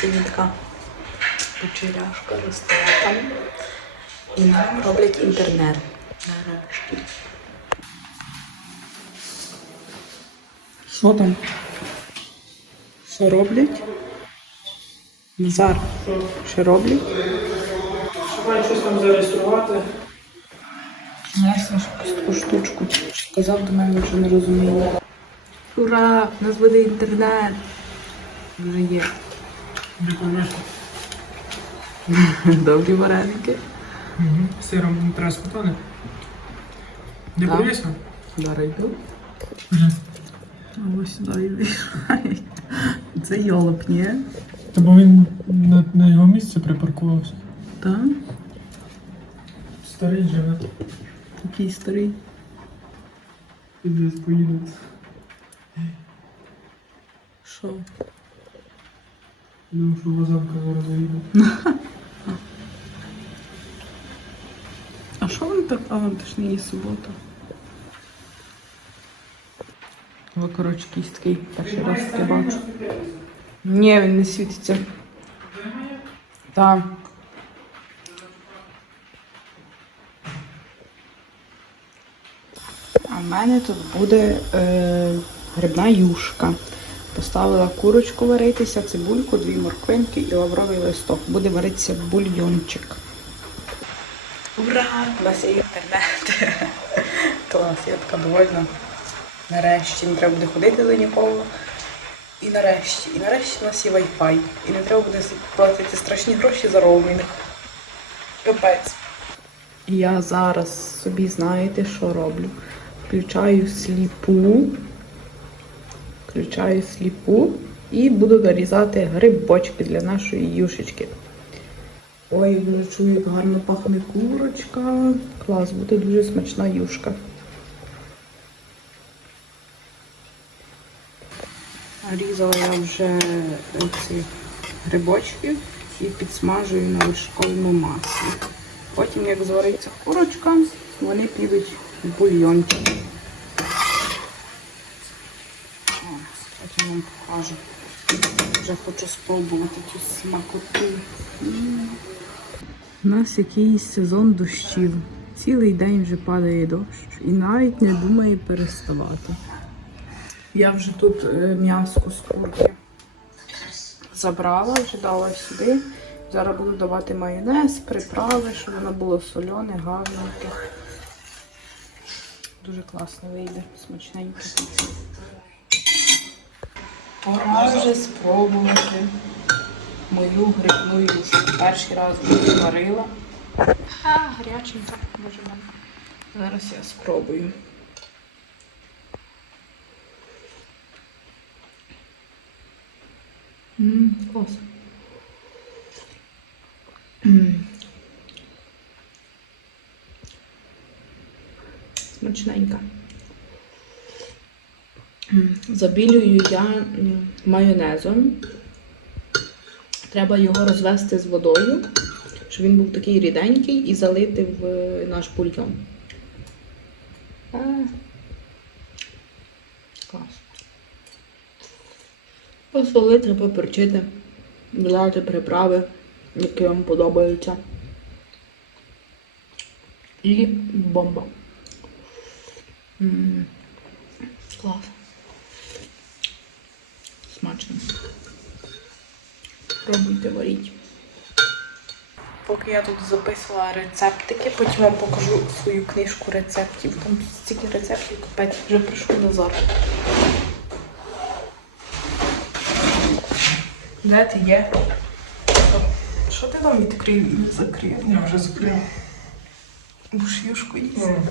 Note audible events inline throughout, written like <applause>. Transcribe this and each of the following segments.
сьогодні така вечеряшка там. І нам роблять інтернет. Нарешті. Що там? Що роблять? Назар, що роблять? Маю щось там зареєструвати. Ясно, що таку штучку. Сказав до мене, вже не розумію. Ура! У нас буде інтернет. Вже є. Добрі вареники. Угу. Сиром треба сметани. Не Так. полісно? Зараз йду. А ось сюди йди. Це йолоп, ні? Та бо він на, на його місце припаркувався. Так? Старий живе. Такий старий. І десь. Що? Думаю, що вазанка зараз заїде. А що він так? А, вон, ж не є субота. Ви, коротше, якийсь такий перший раз таке бачу. Ні, він не світиться. Так. А в мене тут буде е, грибна юшка. Поставила курочку варитися, цибульку, дві морквинки і лавровий листок. Буде варитися бульйончик. Ура! У нас є інтернет. <laughs> То у нас є така довольна. Нарешті не треба буде ходити до нікого. І нарешті, і нарешті у нас є Wi-Fi. І не треба буде платити страшні гроші за роумінг. Капець. Я зараз собі знаєте, що роблю. Включаю сліпу. Включаю сліпу і буду нарізати грибочки для нашої юшечки. Ой, чую, як гарно пахне курочка. Клас, буде дуже смачна юшка. Різала я вже ці грибочки і підсмажую на вершковому маслі. Потім, як звариться курочка, вони підуть в бульйончик. О, Потім покажу. Вже хочу спробувати цю смакоту. У нас якийсь сезон дощів. Цілий день вже падає дощ і навіть не думає переставати. Я вже тут е, м'яско з курки забрала, вже дала сюди. Зараз буду давати майонез, приправи, щоб воно було солене, гарненьке. Дуже класно вийде, смачненьке. Пора вже спробувати мою грибну юшку. Перший раз варила. А, гаряченька, боже мама. Зараз я спробую. Ммм, клас. Смачненька. М, Забілюю я майонезом. Треба його розвести з водою, щоб він був такий ріденький і залити в е, наш бульйон. А. Клас. Посолити, поперчити, додати приправи, які вам подобаються. І бомба. М, Клас. Смачно. Пробуйте варіть. Поки я тут записувала рецептики, потім вам покажу свою книжку рецептів. Там стільки рецептів капець вже прийшов назад. Де ти є? Що ти там відкрив і закрив? Я вже закрив. Будеш юшку їсти?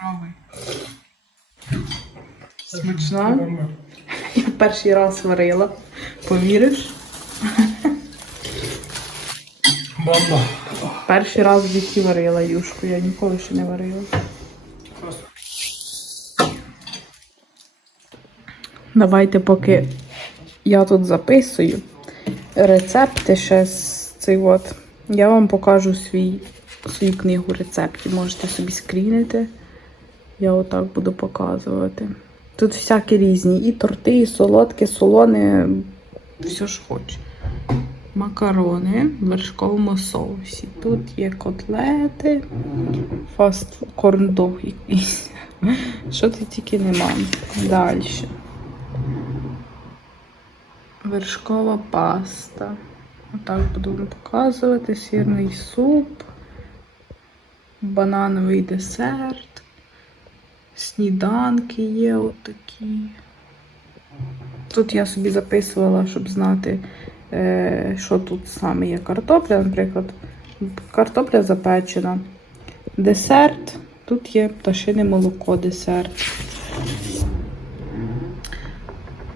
Пробуй. Смачна? Я перший раз варила. Повіриш? Бомба. Перший раз в житті варила юшку, я ніколи ще не варила. Давайте, поки я тут записую рецепти ще з цей от. Я вам покажу свій, свою книгу рецептів. Можете собі скрінити. Я отак буду показувати. Тут всякі різні. І торти, і солодке, солоне, все ж хоче. Макарони в вершковому соусі. Тут є котлети, фаст корндог якийсь. Що тут тільки нема. Далі. Вершкова паста. Отак буду вам показувати. Сірний суп, банановий десерт, сніданки є отакі. Тут я собі записувала, щоб знати, е, що тут саме є картопля, наприклад, картопля запечена. Десерт. Тут є пташине молоко, десерт.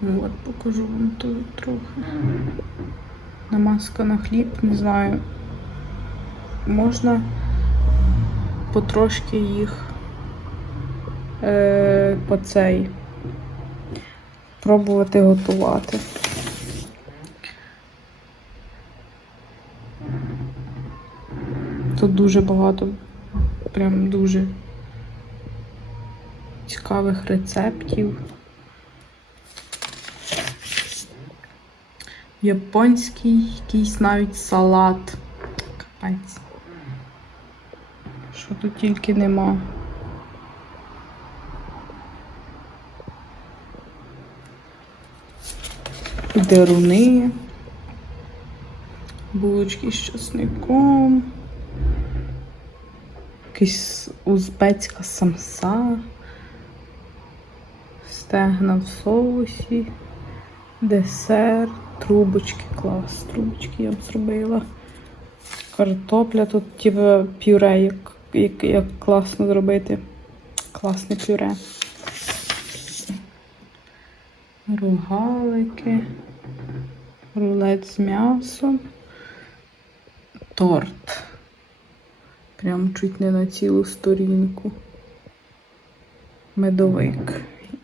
От, покажу вам тут трохи. Намазка на хліб, не знаю. Можна потрошки їх е, по цей пробувати готувати. Тут дуже багато, прям дуже цікавих рецептів. Японський якийсь навіть салат. Капець. Що тут тільки нема. Деруни, булочки з часником, якась узбецька самса, стегна в соусі, десерт, трубочки, клас, трубочки я б зробила. Картопля тут типу пюре, як, як, як класно зробити. Класне пюре. Рогалики, рулет з м'ясом, торт. Прям чуть не на цілу сторінку. Медовик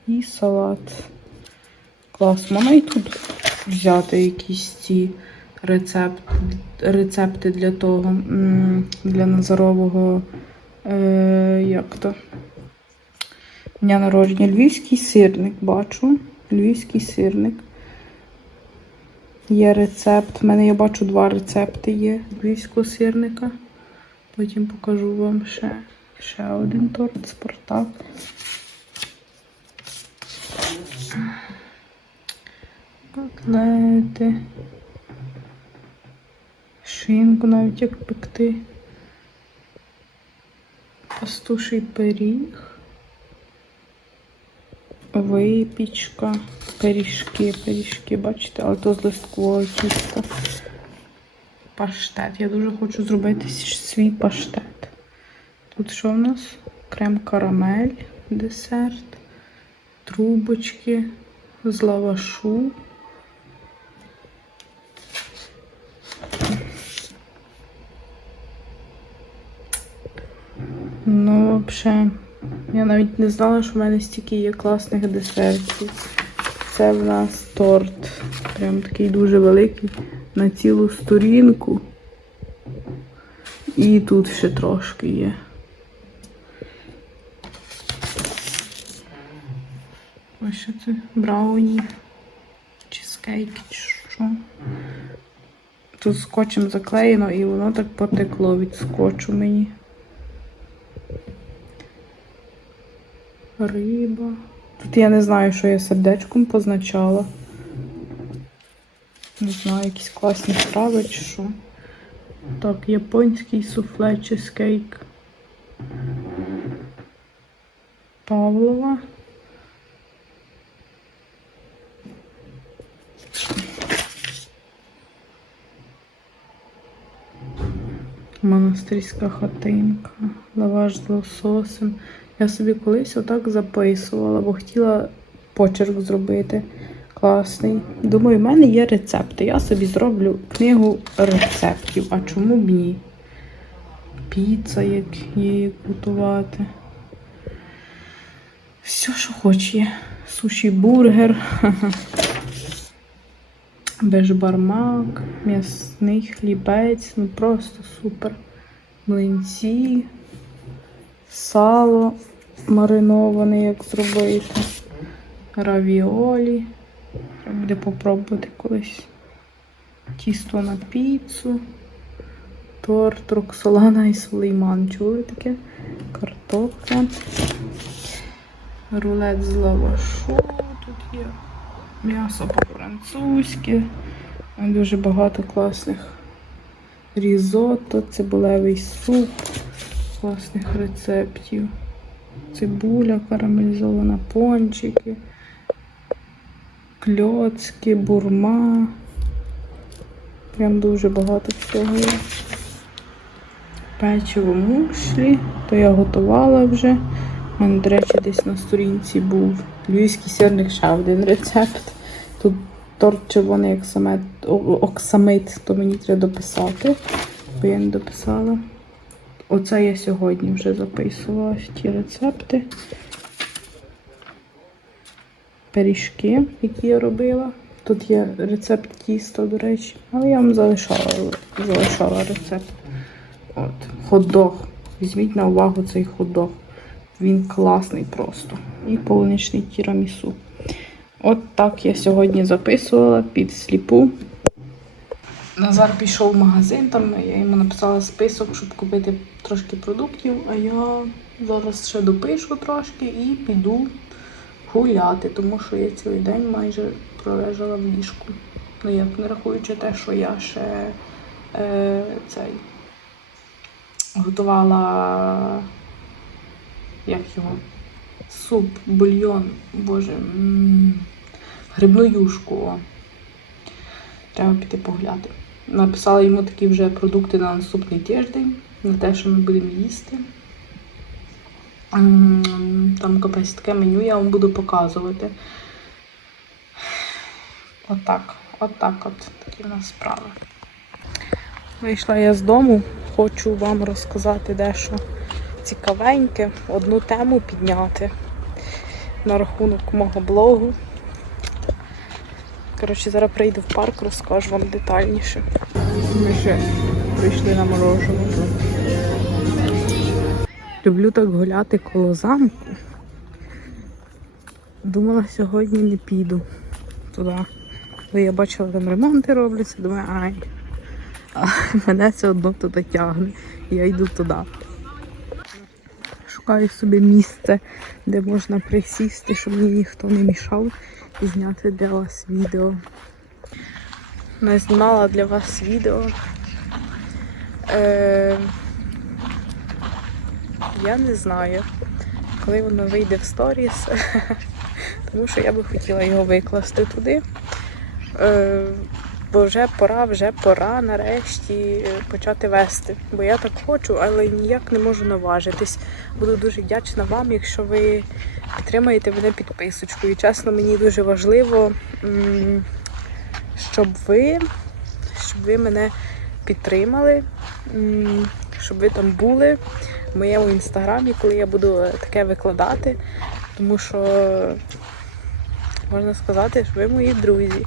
і салат. Клас. Можна і тут взяти якісь ці рецепт, рецепти для того, для Назарового, е, як то? Дня народження. Львівський сирник бачу. Львівський сирник. Є рецепт. У мене я бачу два рецепти є львівського сирника. Потім покажу вам ще, ще один торт Спартак. Котлети. Шинку навіть як пекти. Пастуший пиріг. Випічка, пиріжки, пиріжки, бачите, але то з листкового тіста. Паштет. Я дуже хочу зробити свій паштет. Тут що в нас? Крем карамель, десерт, трубочки з лавашу. Ну, взагалі, я навіть не знала, що в мене стільки є класних десертів. Це в нас торт. Прям такий дуже великий на цілу сторінку. І тут ще трошки є. Ось що це брауні, чизкейк, чи що. Тут скотчем заклеєно і воно так потекло від скотчу мені. Риба. Тут я не знаю, що я сердечком позначала. Не знаю, якісь класні страви чи що. Так, японський суфле чизкейк. Павлова. Монастирська хатинка, лаваш з лососем. Я собі колись отак записувала, бо хотіла почерк зробити класний. Думаю, в мене є рецепти. Я собі зроблю книгу рецептів. А чому б ні? Піца, як її готувати. Все, що хоч є. Суші бургер. <laughs> Бешбармак, м'ясний хлібець, ну просто супер. Млинці, сало мариноване, як зробити, равіолі, Треба буде попробувати колись. Тісто на піцу, торт, роксолана і сулейман. Чули таке? Картопля. Рулет з лавашу. Тут є м'ясо по-французьки. Дуже багато класних різотто, цибулевий суп, класних рецептів. Цибуля карамелізована, пончики, кльоцки, бурма. Прям дуже багато всього є. Печиво мушлі, то я готувала вже. У мене, до речі, десь на сторінці був львівський сирник ще один рецепт. Тут торт червоний оксамит, то мені треба дописати, бо я не дописала. Оце я сьогодні вже записувала ті рецепти. Пиріжки, які я робила. Тут є рецепт тіста, до речі, але я вам залишала, залишала рецепт. От, хот-дог. Візьміть на увагу цей хот-дог. Він класний просто. І полуничний тірамісу. От так я сьогодні записувала під сліпу. Назар пішов в магазин, там я йому написала список, щоб купити трошки продуктів, а я зараз ще допишу трошки і піду гуляти, тому що я цілий день майже пролежала в ліжку. Ну, як не рахуючи те, що я ще е, цей готувала як його? Суп, бульйон, боже, грибну юшку. Треба піти погляти. Написала йому такі вже продукти на наступний тиждень, на те, що ми будемо їсти. Там капець таке меню, я вам буду показувати. Отак, отак от такі в нас справи. Вийшла я з дому, хочу вам розказати дещо цікавеньке, одну тему підняти на рахунок мого блогу. Коротше, зараз прийду в парк, розкажу вам детальніше. Ми ще прийшли на морожене. Люблю так гуляти коло замку. Думала, сьогодні не піду туди. Бо я бачила, там ремонти робляться, думаю, ай. А мене все одно туди тягне. Я йду туди. Шукаю собі місце, де можна присісти, щоб мені ніхто не мішав зняти для вас відео. Не знімала для вас відео. Е, я не знаю, коли воно вийде в сторіс, <laughs> тому що я би хотіла його викласти туди. Е, бо вже пора, вже пора нарешті е, почати вести. Бо я так хочу, але ніяк не можу наважитись. Буду дуже вдячна вам, якщо ви підтримаєте мене підписочкою. Чесно, мені дуже важливо, щоб ви, щоб ви мене підтримали, щоб ви там були в моєму інстаграмі, коли я буду е, таке викладати. Тому що можна сказати, що ви мої друзі.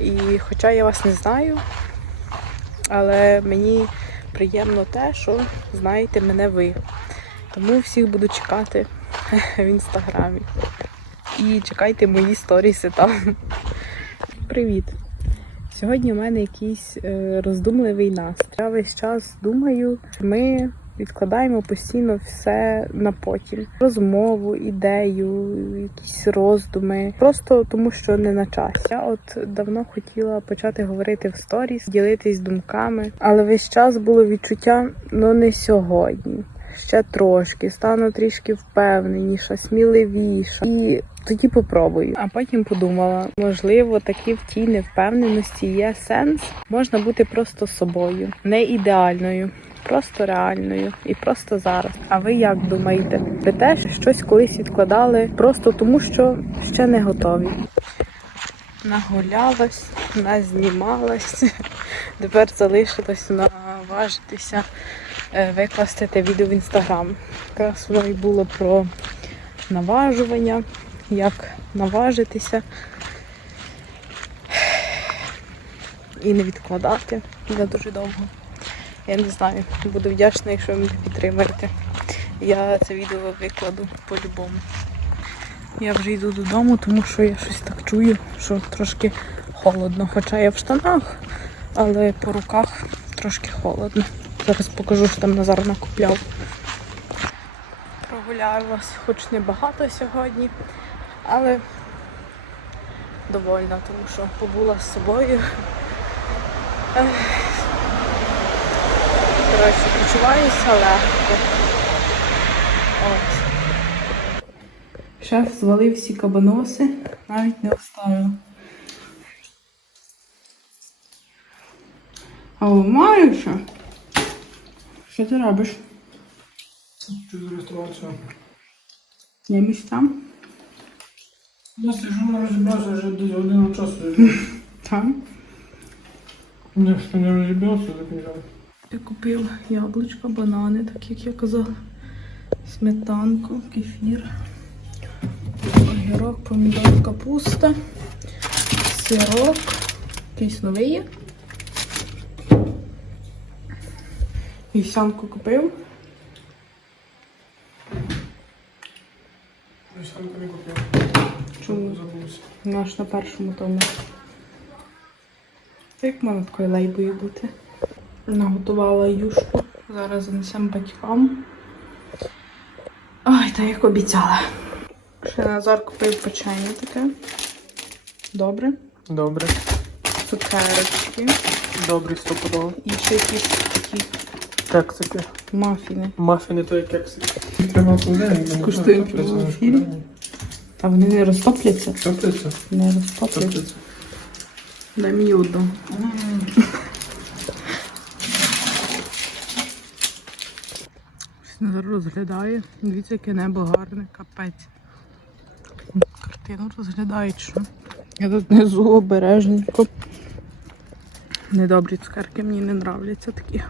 І хоча я вас не знаю, але мені приємно те, що знаєте мене ви. Тому всіх буду чекати <laughs> в інстаграмі. І чекайте мої сторіси там. Привіт! Сьогодні у мене якийсь е, роздумливий настрій. Я весь час думаю, що ми відкладаємо постійно все на потім. Розмову, ідею, якісь роздуми. Просто тому, що не на час. Я от давно хотіла почати говорити в сторіс, ділитись думками, але весь час було відчуття, ну не сьогодні. Ще трошки, стану трішки впевненіша, сміливіша. І тоді попробую. А потім подумала, можливо, таки в тій невпевненості є сенс. Можна бути просто собою, не ідеальною, просто реальною і просто зараз. А ви як думаєте? Ви теж щось колись відкладали просто тому, що ще не готові? Нагулялась, назнімалась. <laughs> Тепер залишилось наважитися е, викласти те відео в інстаграм. Якраз воно і було про наважування, як наважитися і не відкладати на дуже довго. Я не знаю, буду вдячна, якщо ви мене підтримаєте. Я це відео викладу по-любому. Я вже йду додому, тому що я щось так чую, що трошки холодно. Хоча я в штанах, але по руках трошки холодно. Зараз покажу, що там Назар накупляв. Прогуляю вас хоч не багато сьогодні, але довольна, тому що побула з собою. Коротше, почуваюся легко. От. Шеф звалив всі кабаноси, навіть не оставив. А ламаю що? Що ти робиш? Зареєструвався? Я місцям? Я сижу на розібрався вже десь годину часу. Там. Ні, що не розібрався, так не Я купив яблучко, банани, так як я казала. Сметанку, кефір, огірок, помідор, капуста, сирок, якийсь новий є. Вівсянку купив. Вівсянку не купив. Чому? Забувся. Наш на першому тому. Як мене такою лейбою бути? Наготувала юшку. Зараз занесемо батькам. Ой, та як обіцяла. Ще Назар купив печення таке. Добре. Добре. Цукерочки. Добре, стопудово. І ще якісь такі Кексики. мафіни. Мафіни то є кексики. Скуштуємо. Та вони не розтопляться. Топляться? Не розтопляться. Дай мені одну. Розглядає. Дивіться, яке небо гарне, капець. Картину розглядають, що. Я тут внизу обережненько. Недобрі цукерки мені не нравляться такі.